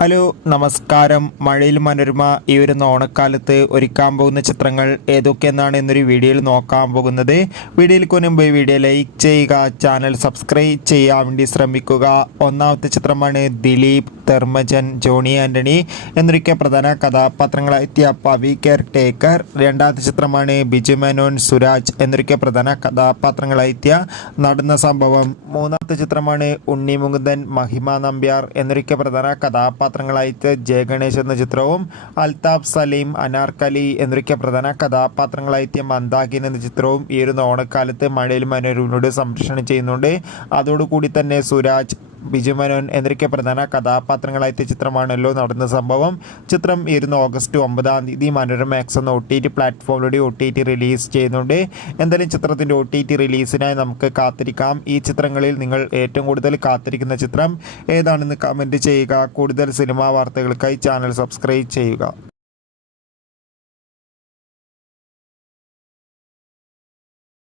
Hello നമസ്കാരം. മഴയിൽ മനോരമ ഈ ഒരു ഓണക്കാലത്ത് ഒരുക്കാൻ പോകുന്ന ചിത്രങ്ങൾ ഏതൊക്കെയെന്നാണ് എന്നൊരു വീഡിയോയിൽ നോക്കാൻ പോകുന്നത്. വീഡിയോയിൽ കൊനുമ്പ് വീഡിയോ ലൈക്ക് ചെയ്യുക ചാനൽ സബ്സ്ക്രൈബ് ചെയ്യാൻ വേണ്ടി ശ്രമിക്കുക. ഒന്നാമത്തെ ചിത്രമാണ് ദിലീപ് ധർമ്മജൻ ജോണി ആന്റണി എന്നൊക്കെ പ്രധാന കഥാപാത്രങ്ങളായെത്തിയ വി കെയർ ടേക്കർ രണ്ടാമത്തെ ചിത്രമാണ് ബിജു മേനോൻ സുരാജ് എന്നൊക്കെ പ്രധാന കഥാപാത്രങ്ങളായെത്തിയ നടന്ന സംഭവം. മൂന്നാമത്തെ ചിത്രമാണ് ഉണ്ണി മുകുന്ദൻ മഹിമ നമ്പ്യാർ എന്നൊക്കെ പ്രധാന കഥാപാത്രങ്ങളായിട്ട് ജയ ഗണേഷ് എന്ന ചിത്രവും അൽതാഫ് സലീം അനാർക്കലി എന്നൊക്കെ പ്രധാന കഥാപാത്രങ്ങളായിട്ട് മന്ദാകിൻ എന്ന ചിത്രവും ഈ ഒരു ഓണക്കാലത്ത് മഴയിൽ മനോരമയോട് സംരക്ഷണം ചെയ്യുന്നുണ്ട്. അതോടുകൂടി തന്നെ സുരാജ് ബിജു മനോൻ എന്നൊക്കെ പ്രധാന കഥാപാത്രങ്ങളായിട്ട് ചിത്രമാണല്ലോ നടന്ന സംഭവം. ചിത്രം ഇരുന്ന് ഓഗസ്റ്റ് ഒമ്പതാം തീയതി മനോരമ എക്സ് എന്ന ഒ ടി ടി പ്ലാറ്റ്ഫോമിലൂടെ ഒ ടി ടി റിലീസ് ചെയ്യുന്നുണ്ട്. എന്തായാലും ചിത്രത്തിന്റെ ഒ ടി ടി റിലീസിനായി നമുക്ക് കാത്തിരിക്കാം. ഈ ചിത്രങ്ങളിൽ നിങ്ങൾ ഏറ്റവും കൂടുതൽ കാത്തിരിക്കുന്ന ചിത്രം ഏതാണെന്ന് കമന്റ് ചെയ്യുക. കൂടുതൽ സിനിമാ വാർത്തകൾക്കായി ചാനൽ സബ്സ്ക്രൈബ് ചെയ്യുക.